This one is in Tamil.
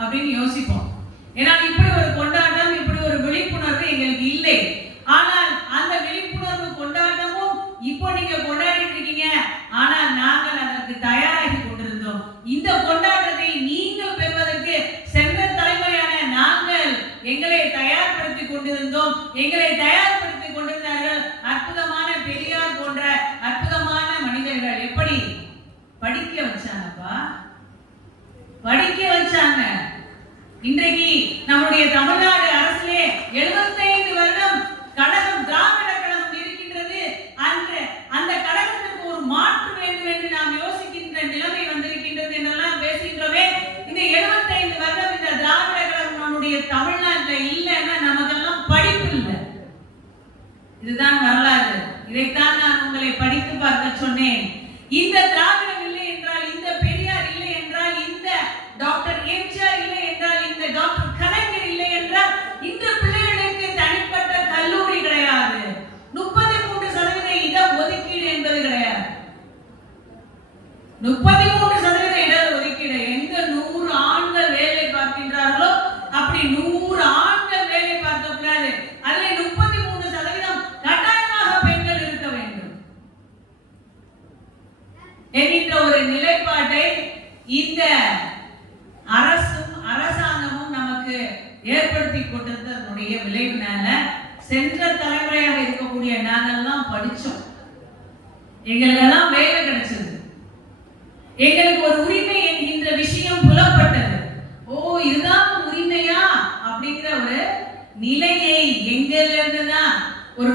அப்படின்னு யோசிப்போம். ஏன்னா இப்படி ஒரு கொண்டாட்டம், இப்படி ஒரு விழிப்புணர்வு எங்களுக்கு இல்லை. ஆனால் அந்த விழிப்புணர்வு கொண்டாட்டமும் இப்போ நீங்க கொண்டாடிட்டு இருக்கீங்க. ஆனால் நாங்கள் அதற்கு தயாராகி கொண்டிருந்தோம். இந்த கொண்டாட்டத்தை நீங்கள் பெறுவதற்கு சென்ற தலைமுறையான நாங்கள் எங்களை தயார்படுத்திக் கொண்டிருந்தோம். எங்களை தயார்படுத்திக் கொண்டிருந்தார்கள் அற்புதமான பெரியார் போன்ற அற்புதமான மனிதர்கள். எப்படி படிக்க வச்சாங்கப்பா, படிக்க வச்சாங்க. இன்றைக்கு நம்முடைய தமிழ்நாடு அரசிலே 75 வருடம் கழகம், திராவிட கழகம் இருக்கின்றது. அந்த கழகத்துக்கு ஒரு மாற்று வேண்டும் என்று நாம் யோசிக்கின்ற நிலைமை வந்திருக்கின்றது என்றெல்லாம் பேசுகின்றவே. இந்த 75 வருடம் இந்த திராவிட கழகம் நம்முடைய தமிழ்நாட்டில் இல்லைன்னா நமக்கெல்லாம் படிப்பு இல்லை. இதுதான் வரலாறு. இதைத்தான் நான் உங்களை படித்து பார்க்க சொன்னேன். இந்த திராவிடம் இல்லை என்றால், இந்த பெரியார் இல்லை என்றால், இந்த டாக்டர் எம்ஜிஆர் இல்லை என்றால், இந்த டாக்டர் கலைஞர் இல்லை என்றால், இந்த பிள்ளைகளுக்கு தனிப்பட்ட கல்லூரி கிடையாது. 33% இட ஒதுக்கீடு என்பது கிடையாது. 33% இட ஒதுக்கீடு. எங்க 100 ஆண்கள் வேலை பார்க்கின்றார்களோ அப்படி 100 ஆண்கள் வேலை பார்க்க கூடாது. அதில் 33% கட்டாயமாக பெண்கள் இருக்க வேண்டும் என்கின்ற ஒரு நிலைப்பாட்டை இந்த அரசும் அரசாங்கமும் நமக்கு ஏற்படுத்தி கொண்டதனுடைய விளைவினால சென்ற தலைமுறையாக இருக்கக்கூடிய நாங்கள்லாம் படிச்சோம். எங்களுக்கெல்லாம் வேலை கிடைச்சது. எங்களுக்கு ஒரு உரிமை என்கின்ற விஷயம் புலப்பட்டது. ஓ, இதுதான் உரிமையா அப்படிங்கிற ஒரு நிலையை எங்கிருந்து தான் ஒரு